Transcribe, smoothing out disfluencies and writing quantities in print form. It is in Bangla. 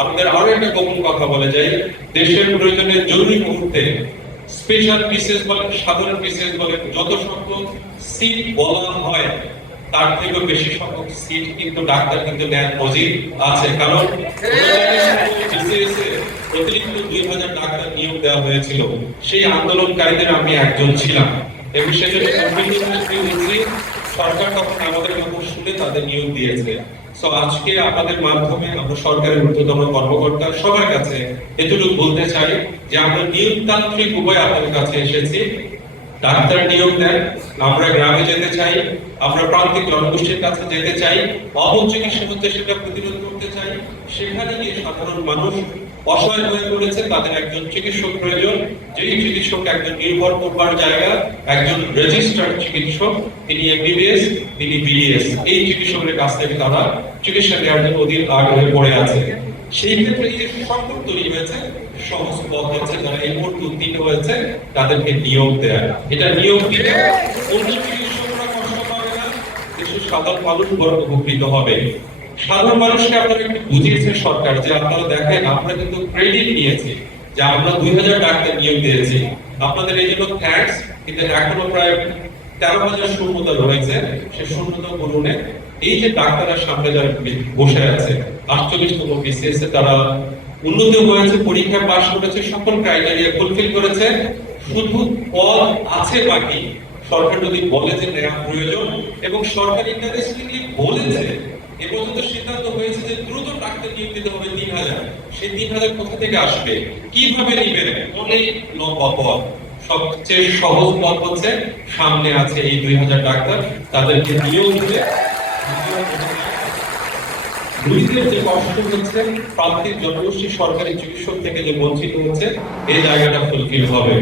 আমাদের আরো একটা গোপন কথা বলে যাই, দেশের প্রয়োজনে জরুরি মুহূর্তে স্পেশাল পিসেস বলেন, সাধারণ পিসেস বলেন, যত সংখ্যক সিট বলা হয় তার থেকেও বেশি সংখ্যক সিট কিন্তু ডাক্তার কিন্তু নেন নজির আছে। কারণ অতিরিক্ত 2000 ডাক্তার নিয়োগ দেওয়া হয়েছিল, সেই আন্দোলনকারীদের আমি একজন ছিলাম এবং সেজন্য সরকার তখন আমাদের কথা শুনে তাদের নিয়োগ দিয়েছে। সো আজকে আপনাদের মাধ্যমে আমরা সরকারের ঊর্ধ্বতন কর্মকর্তা সবার কাছে এতটুকু বলতে চাই যে আমরা নিয়োগতান্ত্রিক উপায়ে আপনাদের কাছে এসেছি। ডাক্তার নিয়োগ দেন, আমরা গ্রামে যেতে চাই, আমরা প্রান্তিক জনগোষ্ঠীর কাছে যেতে চাই, অবৈধ চিকিৎসা হচ্ছে সেটা প্রতিরোধ করতে চাই। সেখানে গিয়ে সাধারণ মানুষ অসহায় হয়ে পড়েছে, তাদের একজন চিকিৎসক প্রয়োজন, যেই চিকিৎসক একজন নির্ভর করবার জায়গা, একজন রেজিস্টার্ড চিকিৎসক, তিনি এমবিবিএস, তিনি বিডিএস, এই চিকিৎসকের কাছ থেকে তারা চিকিৎসা নেওয়ার জন্য অধীর আগ্রহে পড়ে আছে। সেই ক্ষেত্রে এই যে সংকট তৈরি হয়েছে, সহজ পথ হচ্ছে যারা এই মুহূর্তে উত্তীর্ণ হয়েছে তাদেরকে নিয়োগ দেয়া। এটা নিয়োগ দিলে অন্য চিকিৎসকরা কষ্ট পাবে না, দেশের সাধারণ মানুষ বড় উপকৃত হবে। সাধারণ মানুষকে আপনারা একটু বুঝিয়েছে সরকার যে আপনারা দেখেন আমরা কিন্তু ক্রেডিট নিয়েছি যে আমরা 2000 ডাক্তার নিয়োগ দিয়েছি, আপনাদের এই জন্য থ্যাঙ্কস, কিন্তু এখনো প্রায় 13,000 শূন্যতা রয়েছে। সে শূন্যতা পূরণে এই যে ডাক্তারের সামনে যারা বসে আছে 48তম বিসিএস এ তারা উন্নত হয়েছে, পরীক্ষায় পাশ করেছে, সকল ক্রাইটেরিয়া ফুলফিল করেছে, শুধু পদ আছে বাকি। সরকার যদি বলে যে নেওয়া প্রয়োজন এবং সরকার ইন্টারেস্টিংলি বলেছে, এ পর্যন্ত সিদ্ধান্ত হয়েছে যে দ্রুত ডাক্তার নিয়োগ দিতে হবে 3000। সেই 3000 কোথা থেকে আসবে, কিভাবে নিবেন? অনেক লম্বা পথ। সবচেয়ে সহজ পথ হচ্ছে সামনে আছে এই 2000 ডাক্তার, তাদেরকে নিয়োগ দিয়ে দুইদের যে কষ্ট হচ্ছে, প্রান্তিক জনগোষ্ঠী সরকারি চিকিৎসক থেকে যে বঞ্চিত হচ্ছে, এই জায়গাটা ফুলফিল হবে।